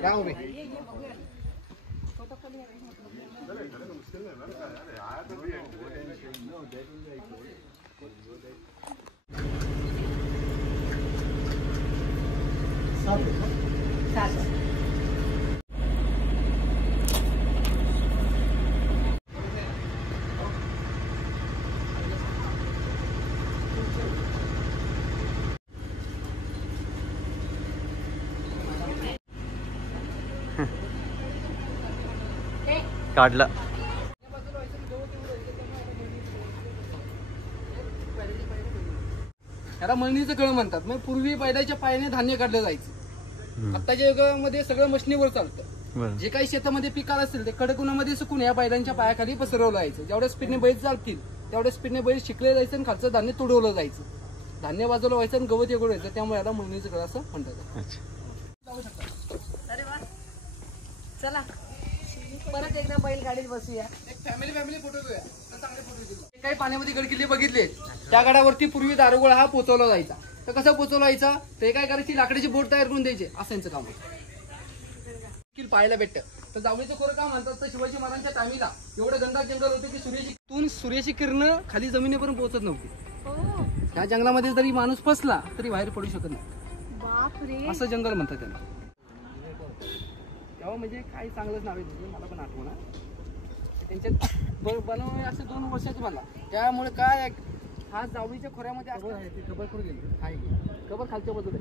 क्या हो गई? काढला. याला मळणीचं कळ म्हणतात. मग पूर्वी बैलाच्या पायाने धान्य काढलं जायचं. आताच्या युगामध्ये सगळं मशनीवर चालतं. जे काही शेतामध्ये पिकाल असेल ते कडक उन्हामध्ये सुकून या बैलांच्या पायाखाली पसरवलं जायचं. जेवढ्या स्पीडने बैल चालतील तेवढ्या स्पीडने बैल शिकले जायचं आणि खालचं धान्य तुडवलं जायचं. धान्य बाजूला व्हायचं आणि गवत वेगळं व्हायचं. त्यामुळे याला मळणीचं कळ असं म्हणतात. जाऊ शकता. अरे वा, चला परत एकदा बैलगाडीत बसूया. एक फॅमिली फोटो घेऊया. चांगले फोटो दिले. काही पाण्यामध्ये गडकिल्ले बघितले. त्या गडावरती पूर्वी दारुगोळा हा पोचवला जायचा. तर कसं पोचवला जायचा? ते काय करायची, लाकडाची बोट तयार करून द्यायचे. असं यांचं काम आहे. पाहायला भेटतं. तर जावळीचं खोरं काम म्हणतात. तर शिवाजी महाराजांच्या टायमीला एवढं घनदाट जंगल होते की सूर्याची किरणं खाली जमिनीपर्यंत पोहोचत नव्हती. त्या जंगलामध्ये जरी माणूस फसला तरी बाहेर पडू शकत नाही. बापरे, असं जंगल म्हणतात त्याला. तेव्हा म्हणजे काही चांगलंच नाव आहे, मला पण आठवण. त्यांच्यात बनवणे असे 2 वर्षाचे मला. त्यामुळे काय हा जावळीच्या खोऱ्यामध्ये खबर करून गेली. खबर खालच्या बाजूला.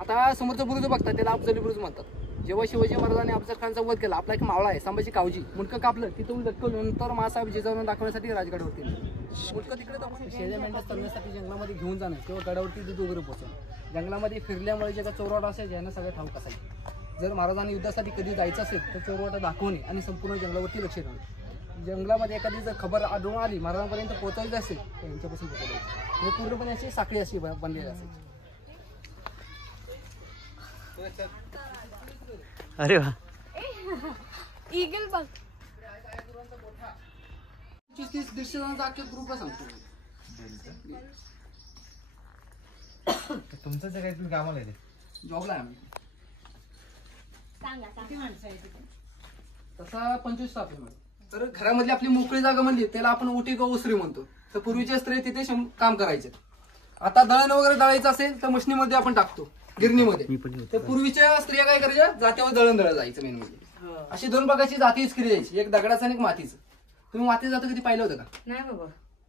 आता समोरचा बुरुज बघतात, त्याला अफजली बुरुज म्हणतात. जेव्हा शिवाजी महाराजांनी अफजल खानचा वध केला, आपला एक मावळा आहे संभाजी कावजी, मुंडकं कापलं, तिथून लटकवलं. नंतर मासाहेब जिजाऊंना दाखवण्यासाठी राजगडावरती मुंडकं तिकडे शेजा मेंढ्या चरण्यासाठी जंगलामध्ये घेऊन जाणं तेव्हा गडावरती दूध वगैरे पोहोचवलं. जंगलामध्ये फिरल्यामुळे जे का चोरवाटा असायचे यांना सगळं ठाऊक असायचं. जर महाराजांनी युद्धासाठी कधी जायचं असेल तर चोरवाटा दाखवणे आणि संपूर्ण जंगलावरती लक्ष ठेवणे. जंगलामध्ये एखादी जर खबर आढळून आली, महाराजांपर्यंत पोहोचायची असेल तर यांच्यापासून पोहोचायची. म्हणजे पूर्णपणे अशी साखळी अशी बनलेली असायची. अरे वा, ईगल बघ. 30-150 जणांचा अख्ख्या ग्रुपला सांगतो. तुमचं जे काही तुम्ही कामाला आहे जॉबला आहे आम्ही. किती माणसं आहे तिथे? तसा 25 स्टाफ आहे. तर घरामधली आपली मोकळी जागा म्हणली त्याला आपण ओटी किंवा उसरी म्हणतो. तर पूर्वीच्या स्त्री तिथे काम करायचे. आता दळण वगैरे दळायचं असेल तर मशनीमध्ये आपण टाकतो, गिरणीमध्ये. तर पूर्वीच्या स्त्रिया काय करायच्या, जात्यावर दळण दळलं जायचं. मेन म्हणजे अशी 2 प्रकारची जाती इस्करी जायची, एक दगडाचं आणि एक मातीचं. तुम्ही मातीचं जातं कधी पाहिलं होतं का? नाही बाबा.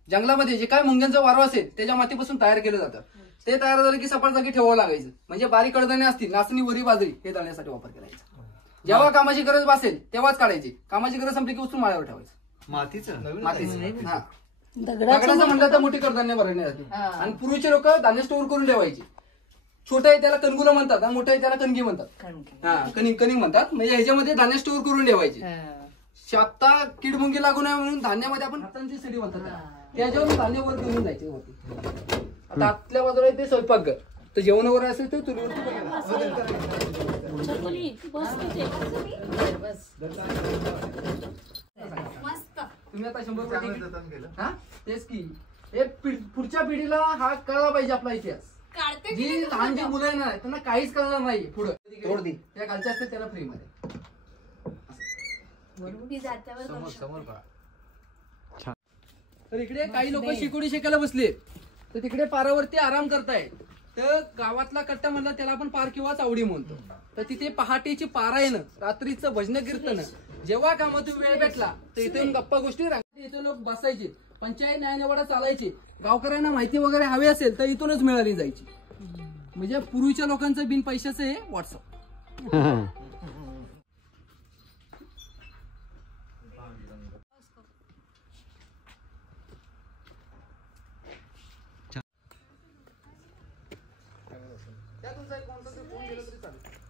जंगलामध्ये जे काय मुंग्यांचा वारवा असेल त्याच्या मातीपासून तयार केलं जातं. ते तयार झालं की सपाट जागी ठेवावं लागायचं. म्हणजे बारीक कडधान्य असतील, नाचणी, वरी, बाजरी हे दळण्यासाठी वापर करायचा. जेव्हा कामाची गरज भासेल तेव्हाच काढायची. कामाची गरज संपली की उचलून माळ्यावर ठेवायचं. मातीचं दगडाचं म्हणलं तर मोठी कडधान्य भरण्यासाठी. आणि पूर्वीचे लोक धान्य स्टोअर करून ठेवायचे. छोटं आहे त्याला कणगुलं म्हणतात आणि मोठं आहे त्याला कणगी म्हणतात. कणिंग म्हणतात. म्हणजे ह्याच्यामध्ये धान्य स्टोअर करून ठेवायचे. आता किडमुंगी लागू नये म्हणून धान्यामध्ये आपण हातांची सडी म्हणतात, त्याच्यावर धान्य वर घेऊन जायचे होते. आता आतल्या बाजूला ते स्वयंपाकघर. तर जेवण वगैरे असेल तर चुलीवरती तुम्ही आता 100 हा तेच की. हे पुढच्या पिढीला हा कळला पाहिजे आपला इतिहास. जी लहान जी मुलं येणार आहेत त्यांना काहीच कळणार नाही. पुढे त्या खालच्या असते त्याला फ्री मध्ये. तर इकडे काही लोक शिकोडी शिकायला बसले, तर तिकडे पारावरती आराम करतायत. तर गावातला कट्टा म्हणला त्याला आपण पार किंवा चावडी म्हणतो. तर तिथे पहाटेची पारायण, रात्रीचं भजन कीर्तन, जेव्हा कामातून वेळ भेटला तर इथे गप्पा गोष्टी इथे लोक बसायचे. पंचायत न्यायनिवाडा चालायचे. गावकऱ्यांना माहिती वगैरे हवी असेल तर इथूनच मिळाली जायची. म्हणजे पूर्वीच्या लोकांचं बिन पैशाचं हे व्हॉट्सअप.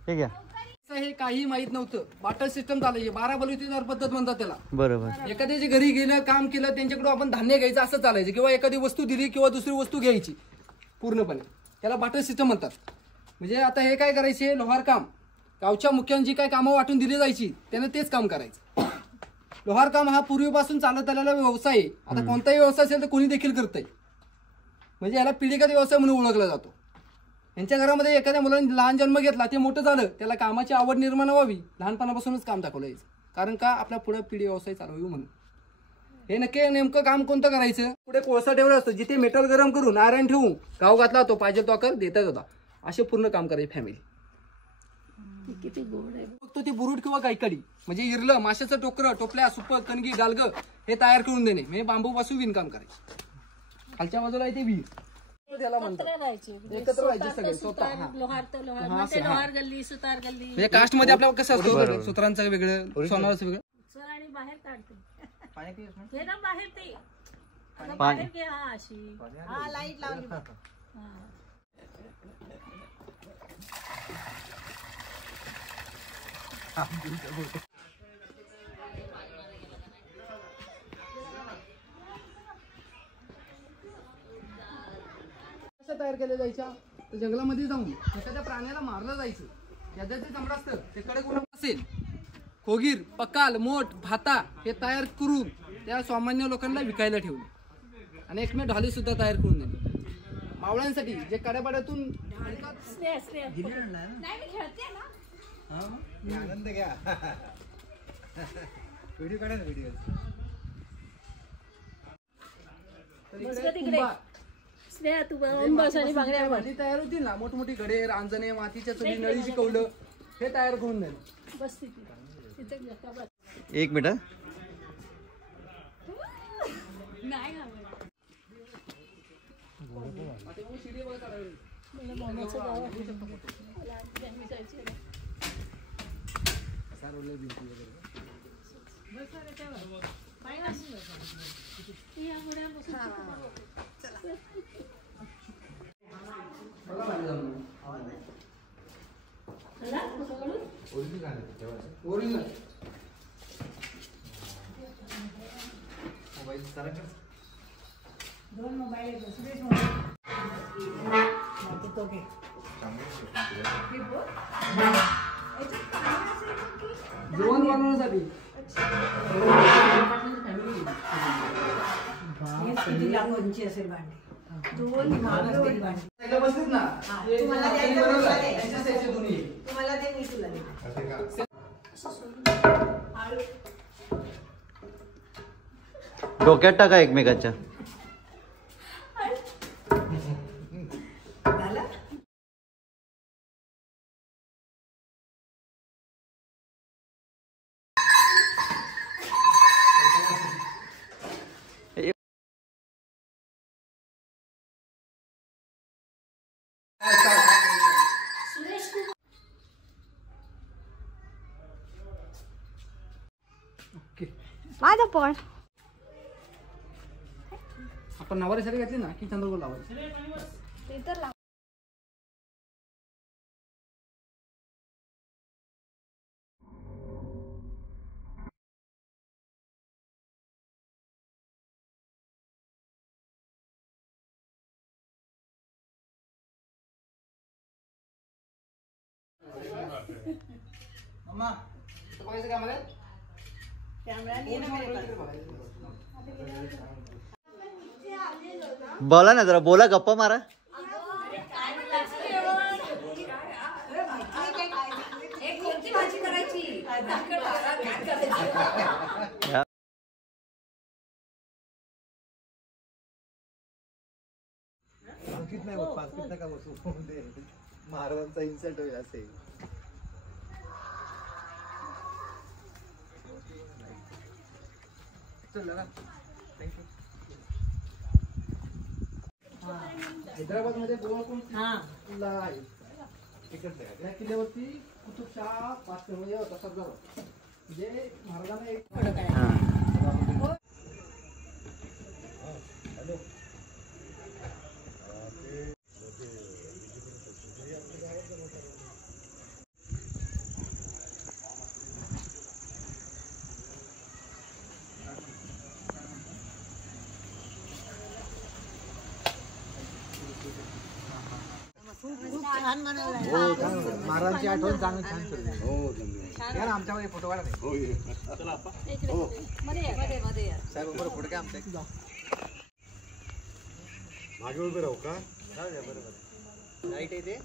ठीक आहे. हे काही माहित नव्हतं. बाटल सिस्टम चालायची. 12 बलुतेदार पद्धत म्हणतात त्याला. बरोबर. एखाद्याच्या घरी गेलं, काम केलं, त्यांच्याकडून आपण धान्य घ्यायचं असं चालायचं. किंवा एखादी वस्तू दिली किंवा दुसरी वस्तू घ्यायची पूर्णपणे. त्याला बाटल सिस्टम म्हणतात. म्हणजे आता हे काय करायचे, लोहार काम. गावच्या मुख्यांची काय कामं वाटून दिली जायची त्याने तेच काम करायचं. लोहार काम हा पूर्वीपासून चालत आलेला व्यवसाय आहे. आता कोणताही व्यवसाय असेल तर कोणी देखील करतंय. म्हणजे याला पिढीगत व्यवसाय म्हणून ओळखला जातो. यांच्या घरामध्ये एखाद्या मुलाने लहान जन्म घेतला, ते मोठं झालं, त्याला कामाची आवड निर्माण व्हावी, लहानपणापासूनच काम दाखवलं यायचं. कारण का आपल्या पुढे पिढी व्यवसाय चालवावी म्हणून. हे नक्की नेमकं काम कोणतं करायचं. पुढे कोळसा ठेवलं असतं, जिथे मेटल गरम करून आयरन ठेवून गाव घातला तो पाहिजे तो आकार देतात होता. असे पूर्ण काम करायचे फॅमिली. किती गोड आहे. फक्त ते बुरुड किंवा गायकडी म्हणजे इरलं, माशाचं टोकरं, टोपल्या, सुपं, कणगी, गालगं हे तयार करून देणे म्हणजे बांबू पासून विणकाम करायचे. खालच्या बाजूला आहे ते वीर, त्याला म्हणतात. एकत्र राहायचे सगळे स्वतः. लोहार गल्ली, सुतार गल्ली. म्हणजे कास्ट मध्ये आपल्याला कसं असतं, सुतारांचं वेगळं, सोनाराचं वेगळं. चल आणि बाहेर काढते. पाणी पियस ना? हे ना बाहेर ते. आता बाहेर घे. हा अशी. हा लाईट लावली बघ. हा. कसं तयार केलं जायच्या तर जंगलामध्ये जाऊन एखाद्या प्राण्याला मारलं जायचं. ज्याचं ते चमडा असतं ते कडक उन्हात असेल, खोगीर, पकाल, मोठ, भाता हे तयार करून त्या सामान्य लोकांना विकायला ठेवले. आणि एक ढाली सुद्धा तयार करून दिली मावळ्यांसाठी, जे कड्यापाड्यातून आनंद घ्या. व्हिडिओ काढा ना, व्हिडिओ. स्नेहा तू बांगड्या तयार होतील ना, मोठमोठी घडे, रांजणे, मातीच्या चुली, नळी शिकवलं हे तयार करून दिलं. बस तिथे. एक मिनिट. नाही ओरिजिनल दोन मोबाईल जेवण बनवण्यासाठी. असेल भांडे. बसलीत ना, तुम्हाला ते मी तुला दे. डोक्यात टाका एकमेकाच्या. माझा पण आपण नवारीसाठी घेतली ना की चंद्रपूर लावायची. ते तर मम्मा बघायचं का मला बोला ना जरा, बोला, गप्पा मारा. कोणती भाजी करायची. नाही होत, पाच नका बसू. महाराजांचा इन्सल्ट होईल असे. हैदराबाद मध्ये किल्ला आहे. या किल्ल्यावरती कुतुबशाह पाचशे होता सरदार, जे महाराजांना एक महाराजांची आठवण चांगली छान चालली. या ना आमच्यामध्ये फोटो काढा. साहेब बरोबर फोटो काय आमच्या मागे उभे राहू का. बरोबर लाईट येते.